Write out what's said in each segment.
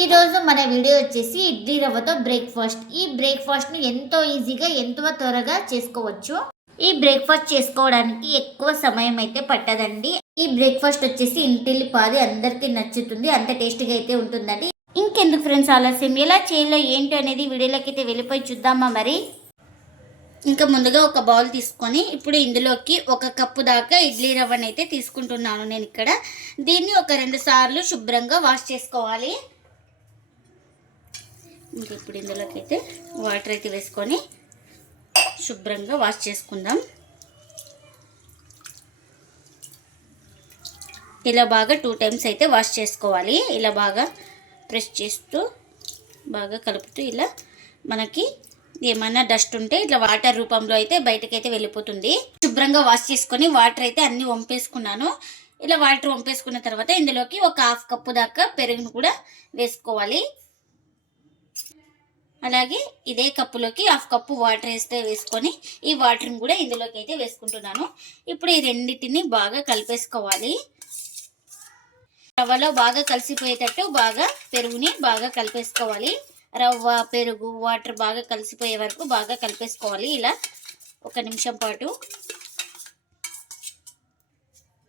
ఈ రోజు మన వీడియో వచ్చేసి ఇడ్లీ రవ్వతో బ్రేక్ఫాస్ట్. ఈ బ్రేక్ఫాస్ట్ను ఎంతో ఈజీగా ఎంతో త్వరగా చేసుకోవచ్చు. ఈ బ్రేక్ఫాస్ట్ చేసుకోవడానికి ఎక్కువ సమయం అయితే పట్టదండి. ఈ బ్రేక్ఫాస్ట్ వచ్చేసి ఇంటిల్లి పాది అందరికీ నచ్చుతుంది అంత టేస్ట్గా అయితే ఉంటుందండి. ఇంకెందుకు ఫ్రెండ్స్ ఆలస్యం? ఎలా చేయాలో ఏంటి అనేది వీడియోలోకి అయితే వెళ్ళిపోయి చూద్దామా మరి? ఇంకా ముందుగా ఒక బౌల్ తీసుకొని ఇప్పుడు ఇందులోకి ఒక కప్పు దాకా ఇడ్లీ రవ్వనైతే అయితే తీసుకుంటున్నాను నేను ఇక్కడ దీన్ని ఒక రెండు సార్లు శుభ్రంగా వాష్ చేసుకోవాలి. ఇంకా ఇప్పుడు ఇందులోకి అయితే వాటర్ అయితే వేసుకొని శుభ్రంగా వాష్ చేసుకుందాం. ఇలా బాగా టూ టైమ్స్ అయితే వాష్ చేసుకోవాలి. ఇలా బాగా ప్రెస్ చేస్తూ బాగా కలుపుతూ ఇలా మనకి ఏమైనా డస్ట్ ఉంటే ఇట్లా వాటర్ రూపంలో అయితే బయటకైతే వెళ్ళిపోతుంది. శుభ్రంగా వాష్ చేసుకొని వాటర్ అయితే అన్నీ వంపేసుకున్నాను. ఇలా వాటర్ వంపేసుకున్న తర్వాత ఇందులోకి ఒక హాఫ్ కప్పు దాకా పెరుగును కూడా వేసుకోవాలి. అలాగే ఇదే కప్పులోకి హాఫ్ కప్పు వాటర్ వేస్తే వేసుకొని ఈ వాటర్ని కూడా ఇందులోకి అయితే వేసుకుంటున్నాను. ఇప్పుడు ఈ రెండింటిని బాగా కలిపేసుకోవాలి. రవ్వలో బాగా కలిసిపోయేటట్టు బాగా పెరుగుని బాగా కలిపేసుకోవాలి. రవ్వ పెరుగు వాటర్ బాగా కలిసిపోయే వరకు బాగా కలిపేసుకోవాలి ఇలా ఒక నిమిషం పాటు.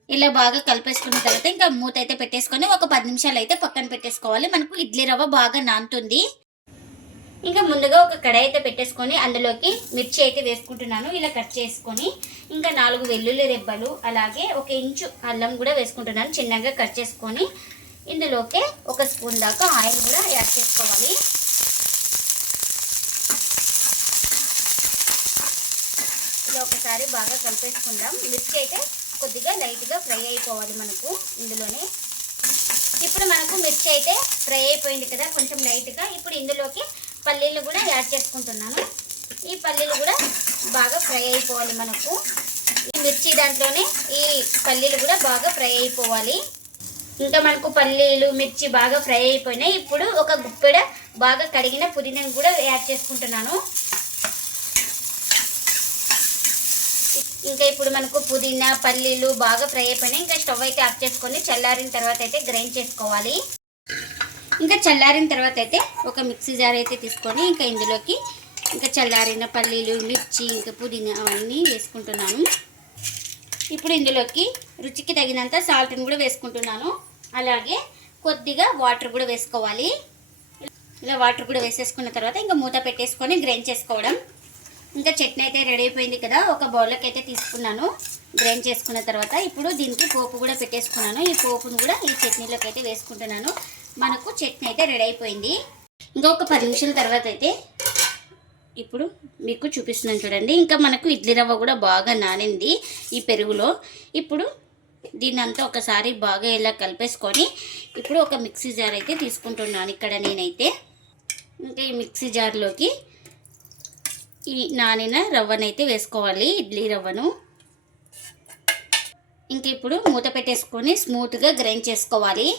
ఇలా బాగా కలిపేసుకున్న తర్వాత ఇంకా మూత అయితే పెట్టేసుకొని ఒక పది నిమిషాలు అయితే పక్కన పెట్టేసుకోవాలి. మనకు ఇడ్లీ రవ్వ బాగా నానుతుంది. ఇంకా ముందుగా ఒక కడాయి అయితే పెట్టేసుకొని అందులోకి మిర్చి అయితే వేసుకుంటున్నాను. ఇలా కట్ చేసుకొని ఇంకా నాలుగు వెల్లుల్లి రెబ్బలు అలాగే ఒక ఇంచు అల్లం కూడా వేసుకుంటున్నాను. చిన్నగా కట్ చేసుకొని ఇందులోకి ఒక స్పూన్ దాకా ఆయిల్ కూడా యాడ్ చేసుకోవాలి. ఇలా ఒకసారి బాగా కలిపేసుకుందాం. మిర్చి అయితే కొద్దిగా లైట్గా ఫ్రై అయిపోవాలి మనకు ఇందులోనే. ఇప్పుడు మనకు మిర్చి అయితే ఫ్రై అయిపోయింది కదా కొంచెం లైట్గా. ఇప్పుడు ఇందులోకి పల్లీలు కూడా యాడ్ చేసుకుంటున్నాను. ఈ పల్లీలు కూడా బాగా ఫ్రై అయిపోవాలి మనకు. ఈ మిర్చి దాంట్లోనే ఈ పల్లీలు కూడా బాగా ఫ్రై అయిపోవాలి. ఇంకా మనకు పల్లీలు మిర్చి బాగా ఫ్రై అయిపోయినాయి. ఇప్పుడు ఒక గుప్పెడ బాగా కడిగిన పుదీనాను కూడా యాడ్ చేసుకుంటున్నాను. ఇంకా ఇప్పుడు మనకు పుదీనా పల్లీలు బాగా ఫ్రై అయిపోయినాయి. ఇంకా స్టవ్ అయితే ఆఫ్ చేసుకొని చల్లారిన తర్వాత అయితే గ్రైండ్ చేసుకోవాలి. ఇంకా చల్లారిన తర్వాత అయితే ఒక మిక్సీ జార్ అయితే తీసుకొని ఇంకా ఇందులోకి ఇంకా చల్లారిన పల్లీలు మిర్చి ఇంకా పుదీనా అవన్నీ వేసుకుంటున్నాను. ఇప్పుడు ఇందులోకి రుచికి తగినంత సాల్ట్ని కూడా వేసుకుంటున్నాను. అలాగే కొద్దిగా వాటర్ కూడా వేసుకోవాలి. ఇలా వాటర్ కూడా వేసేసుకున్న తర్వాత ఇంకా మూత పెట్టేసుకొని గ్రైండ్ చేసుకోవడం. ఇంకా చట్నీ అయితే రెడీ అయిపోయింది కదా ఒక బౌల్లోకి అయితే తీసుకున్నాను. గ్రైండ్ చేసుకున్న తర్వాత ఇప్పుడు దీనికి పోపు కూడా పెట్టేసుకున్నాను. ఈ పోపును కూడా ఈ చట్నీలోకి అయితే వేసుకుంటున్నాను. మనకు చట్నీ అయితే రెడీ అయిపోయింది. ఇంకొక పది నిమిషాల తర్వాత అయితే ఇప్పుడు మీకు చూపిస్తున్నాను చూడండి. ఇంకా మనకు ఇడ్లీ రవ్వ కూడా బాగా నానింది ఈ పెరుగులో. ఇప్పుడు దీన్ని అంతా ఒకసారి బాగా ఇలా కలిపేసుకొని ఇప్పుడు ఒక మిక్సీ జార్ అయితే తీసుకుంటున్నాను ఇక్కడ నేనైతే. ఇంకా ఈ మిక్సీ జార్లోకి ఈ నానిన రవ్వనైతే వేసుకోవాలి ఇడ్లీ రవ్వను. ఇంక ఇప్పుడు మూత పెట్టేసుకొని స్మూత్గా గ్రైండ్ చేసుకోవాలి.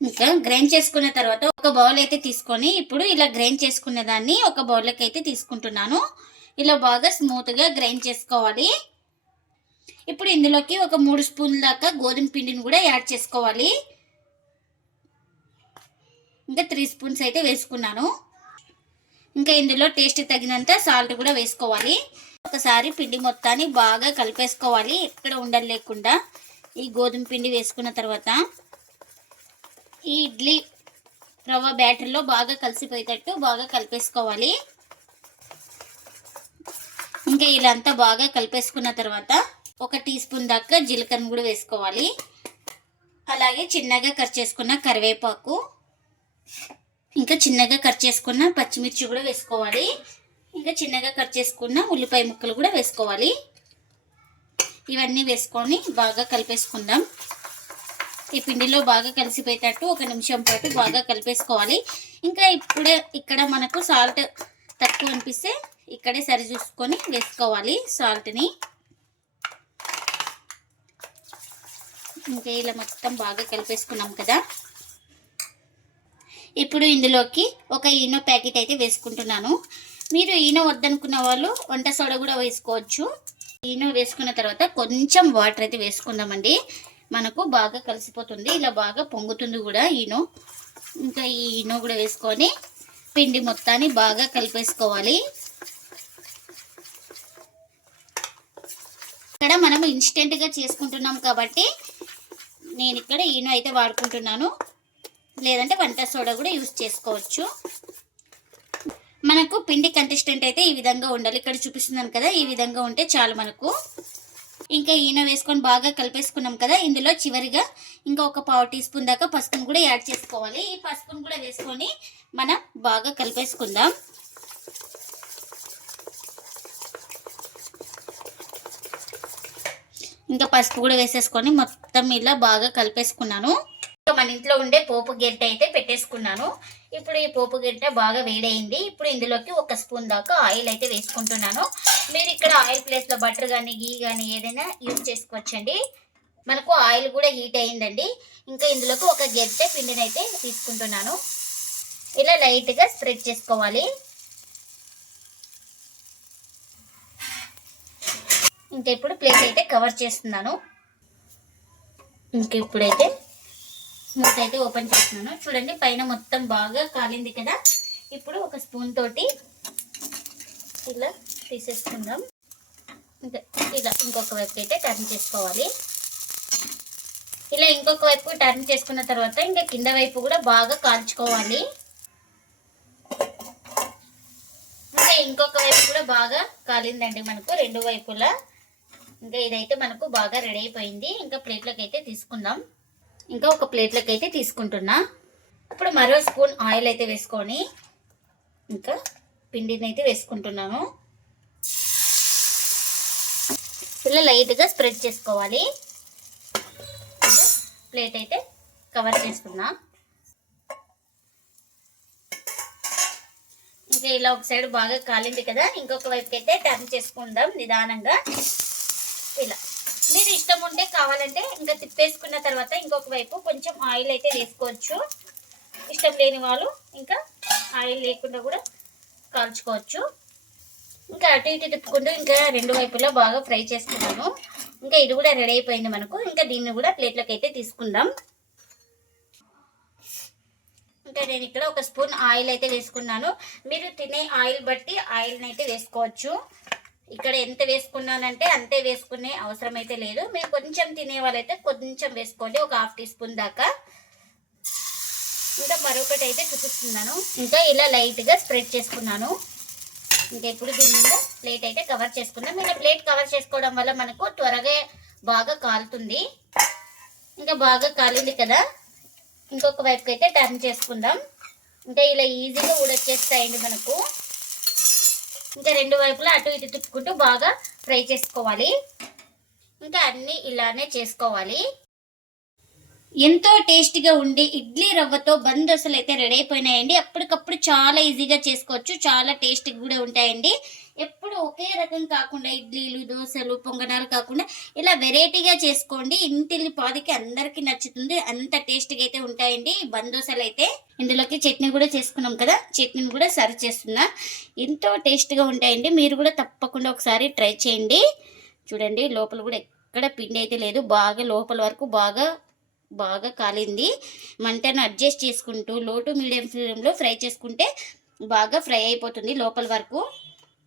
ఇంకా గ్రైండ్ చేసుకున్న తర్వాత ఒక బౌల్ అయితే తీసుకొని ఇప్పుడు ఇలా గ్రైండ్ చేసుకున్న దాన్ని ఒక బౌల్లోకి అయితే తీసుకుంటున్నాను. ఇలా బాగా స్మూత్గా గ్రైండ్ చేసుకోవాలి. ఇప్పుడు ఇందులోకి ఒక మూడు స్పూన్ల దాకా గోధుమ పిండిని కూడా యాడ్ చేసుకోవాలి. ఇంకా త్రీ స్పూన్స్ అయితే వేసుకున్నాను. ఇంకా ఇందులో టేస్ట్ తగినంత సాల్ట్ కూడా వేసుకోవాలి. ఒకసారి పిండి మొత్తాన్ని బాగా కలిపేసుకోవాలి. ఎక్కడ ఉండలేకుండా ఈ గోధుమ పిండి వేసుకున్న తర్వాత. ఈ ఇడ్లీ రవ్వ బ్యాటర్లో బాగా కలిసిపోయేటట్టు బాగా కలిపేసుకోవాలి. ఇంకా ఇలా అంతా బాగా కలిపేసుకున్న తర్వాత ఒక టీ స్పూన్ దాకా జీలకర్ర కూడా వేసుకోవాలి. అలాగే చిన్నగా కట్ చేసుకున్న కరివేపాకు ఇంకా చిన్నగా కట్ చేసుకున్న పచ్చిమిర్చి కూడా వేసుకోవాలి. ఇంకా చిన్నగా కట్ చేసుకున్న ఉల్లిపాయ ముక్కలు కూడా వేసుకోవాలి. ఇవన్నీ వేసుకొని బాగా కలిపేసుకుందాం. ఈ పిండిలో బాగా కలిసిపోయేటట్టు ఒక నిమిషం పాటు బాగా కలిపేసుకోవాలి. ఇంకా ఇప్పుడే ఇక్కడ మనకు సాల్ట్ తక్కువ అనిపిస్తే ఇక్కడే సరి చూసుకొని వేసుకోవాలి సాల్ట్ని. ఇంకా ఇలా మొత్తం బాగా కలిపేసుకున్నాం కదా. ఇప్పుడు ఇందులోకి ఒక ఈనో ప్యాకెట్ అయితే వేసుకుంటున్నాను. మీరు ఈనో వద్దనుకున్న వాళ్ళు వంట సోడా కూడా వేసుకోవచ్చు. ఈనో వేసుకున్న తర్వాత కొంచెం వాటర్ అయితే వేసుకుందామండి. మనకు బాగా కలిసిపోతుంది ఇలా బాగా పొంగుతుంది కూడా ఈనో. ఇంకా ఈ ఈనో కూడా వేసుకొని పిండి మొత్తాన్ని బాగా కలిపేసుకోవాలి. ఇక్కడ మనం ఇన్స్టెంట్గా చేసుకుంటున్నాం కాబట్టి నేను ఇక్కడ ఈనో అయితే వాడుకుంటున్నాను. లేదంటే వంట సోడా కూడా యూస్ చేసుకోవచ్చు. మనకు పిండి కన్సిస్టెంట్ అయితే ఈ విధంగా ఉండాలి. ఇక్కడ చూపిస్తున్నాను కదా ఈ విధంగా ఉంటే చాలు మనకు. ఇంకా ఈయన వేసుకొని బాగా కలిపేసుకున్నాం కదా ఇందులో చివరిగా ఇంకా ఒక పావు టీ స్పూన్ దాకా పసుపును కూడా యాడ్ చేసుకోవాలి. ఈ పసుపును కూడా వేసుకొని మనం బాగా కలిపేసుకుందాం. ఇంకా పసుపు కూడా వేసేసుకొని మొత్తం ఇలా బాగా కలిపేసుకున్నాను. మన ఇంట్లో ఉండే పోపు గిరిట అయితే పెట్టేసుకున్నాను. ఇప్పుడు ఈ పోపు గిరిట బాగా వేడైంది. ఇప్పుడు ఇందులోకి ఒక స్పూన్ దాకా ఆయిల్ అయితే వేసుకుంటున్నాను. మీరు ఇక్కడ ఆయిల్ ప్లేస్లో బటర్ కానీ గీ కానీ ఏదైనా యూజ్ చేసుకోవచ్చండి. మనకు ఆయిల్ కూడా హీట్ అయిందండి. ఇంకా ఇందులోకి ఒక గెరిట పిండిని అయితే తీసుకుంటున్నాను. ఇలా లైట్గా స్ప్రెడ్ చేసుకోవాలి. ఇంకా ఇప్పుడు ప్లేట్ అయితే కవర్ చేస్తున్నాను. ఇంక ఇప్పుడైతే మూత అయితే ఓపెన్ చేస్తున్నాను. చూడండి పైన మొత్తం బాగా కాలింది కదా. ఇప్పుడు ఒక స్పూన్ తోటి ఇలా తీసేసుకుందాం. ఇంకా ఇలా ఇంకొక వైపు అయితే టర్న్ చేసుకోవాలి. ఇలా ఇంకొక వైపు టర్న్ చేసుకున్న తర్వాత ఇంకా కింద వైపు కూడా బాగా కాల్చుకోవాలి. ఇంకా ఇంకొక వైపు కూడా బాగా కాలిందండి మనకు రెండు వైపులా. ఇంకా ఇదైతే మనకు బాగా రెడీ అయిపోయింది. ఇంకా ప్లేట్లోకి అయితే తీసుకుందాం. ఇంకా ఒక ప్లేట్లోకి అయితే తీసుకుంటున్నా. ఇప్పుడు మరో స్పూన్ ఆయిల్ అయితే వేసుకొని ఇంకా పిండిని అయితే వేసుకుంటున్నాను. ఇలా లైట్గా స్ప్రెడ్ చేసుకోవాలి. ప్లేట్ అయితే కవర్ చేసుకున్నా. ఇంకా ఇలా ఒక సైడ్ బాగా కాలింది కదా ఇంకొక వైపుకి అయితే టర్న్ చేసుకుందాం నిదానంగా. ఇలా. ఉంటే కావాలంటే ఇంకా తిప్పేసుకున్న తర్వాత ఇంకొక వైపు కొంచెం ఆయిల్ అయితే వేసుకోవచ్చు. ఇష్టం లేని వాళ్ళు ఇంకా ఆయిల్ లేకుండా కూడా కాల్చుకోవచ్చు. ఇంకా అటు ఇటు తిప్పుకుంటూ ఇంకా రెండు వైపులా బాగా ఫ్రై చేసుకున్నాను ఇంకా ఇది కూడా రెడీ అయిపోయింది మనకు. ఇంకా దీన్ని కూడా ప్లేట్లోకి అయితే తీసుకుందాం. ఇంకా నేను ఇక్కడ ఒక స్పూన్ ఆయిల్ అయితే వేసుకున్నాను. మీరు తినే ఆయిల్ బట్టి ఆయిల్ని అయితే వేసుకోవచ్చు. ఇక్కడ ఎంత వేసుకున్నానంటే అంతే వేసుకునే అవసరం అయితే లేదు. మీరు కొంచెం తినే వాళ్ళైతే కొంచెం వేసుకోండి. ఒక హాఫ్ టీ స్పూన్ దాకా. ఇంకా మరొకటి అయితే చూపిస్తున్నాను. ఇంకా ఇలా లైట్గా స్ప్రెడ్ చేసుకున్నాను. ఇంకా ఇప్పుడు దీని మీద ప్లేట్ అయితే కవర్ చేసుకున్నాం. ఇలా ప్లేట్ కవర్ చేసుకోవడం వల్ల మనకు త్వరగా బాగా కాలుతుంది. ఇంకా బాగా కాలింది కదా. ఇంకొక వైపుకి అయితే టర్న్ చేసుకుందాం. ఇంకా ఇలా ఈజీగా ఊడొచ్చేస్తాయండి మనకు. ఇంకా రెండు వైపులా అటు ఇటు తిప్పుకుంటూ బాగా ఫ్రై చేసుకోవాలి. ఇంకా అన్నీ ఇలానే చేసుకోవాలి. ఎంతో టేస్టీగా ఉండి ఇడ్లీ రవ్వతో బందోసలు అయితే రెడీ అయిపోయినాయండి. అప్పటికప్పుడు చాలా ఈజీగా చేసుకోవచ్చు. చాలా టేస్టీగా కూడా ఉంటాయండి. ఎప్పుడు ఒకే రకం కాకుండా ఇడ్లీలు దోశలు పొంగనాలు కాకుండా ఇలా వెరైటీగా చేసుకోండి. ఇంటిల్లి పాదికి అందరికీ నచ్చుతుంది. అంత టేస్టీగా అయితే ఉంటాయండి. బందోసలు అయితే ఇందులోకి చట్నీ కూడా చేసుకున్నాం కదా. చట్నీని కూడా సర్వ్ చేస్తున్నా. ఎంతో టేస్ట్గా ఉంటాయండి. మీరు కూడా తప్పకుండా ఒకసారి ట్రై చేయండి. చూడండి లోపల కూడా ఎక్కడ పిండి అయితే లేదు. బాగా లోపల వరకు బాగా బాగా కాలింది. మంటను అడ్జస్ట్ చేసుకుంటూ లో టు మీడియం ఫ్లేమ్లో ఫ్రై చేసుకుంటే బాగా ఫ్రై అయిపోతుంది లోపల వరకు.